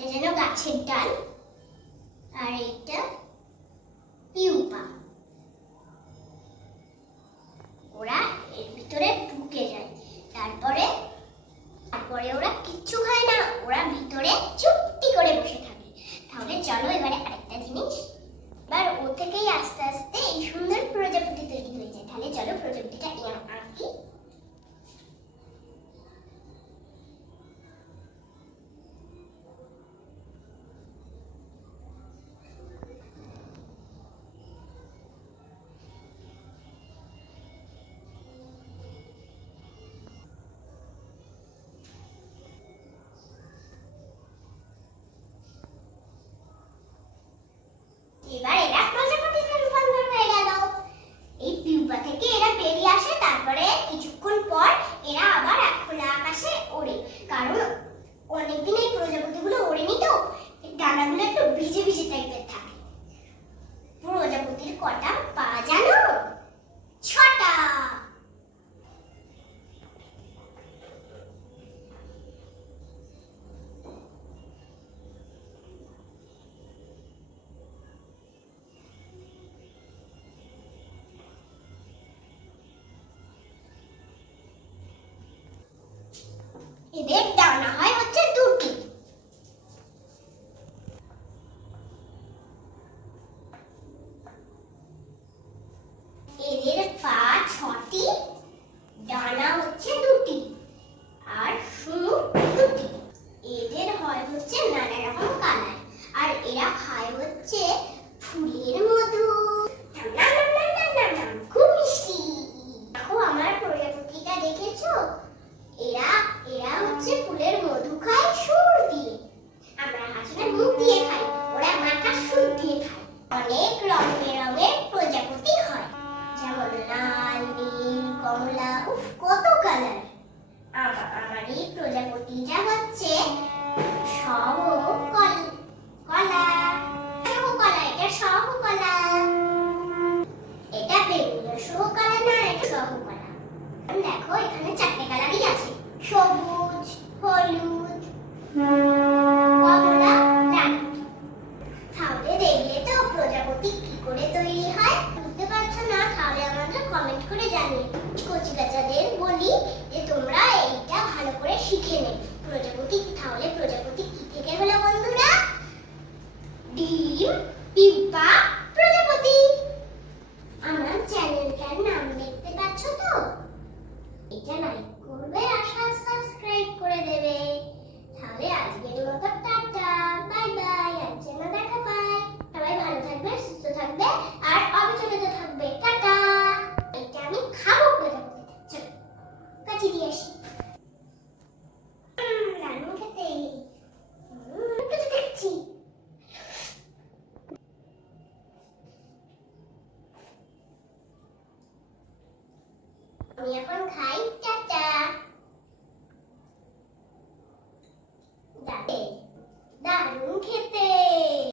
এটা যেন গাছের ডাল। আর এটা পিউপা। ওরা এর ভিতরে ঢুকে যায়। তারপরে তারপরে ওরা কিচ্ছু খায় না। ওরা ভিতরে ওড়ে। কারণ অনেকদিন এই প্রজাপতিগুলো ওড়েনি তো, ডানাগুলো একটু ভিজে ভিজে টাইপের থাকে। প্রজাপতির কটা পা জানো இதே டானாக দেখো, এখানে চারটে কালারই আছে। সবুজ, হলুদ। তাহলে দেখলে তো প্রজাপতি কি করে তৈরি হয়? বুঝতে পারছ না? তাহলে কমেন্ট করে জানিয়ে কচি কাচাদের বলি যে তোমরা এইটা ভালো করে শিখে নে প্রজাপতি তাহলে প্রজাপতি কি থেকে হলো বন্ধুরা? ডিম, পিউপা 你分开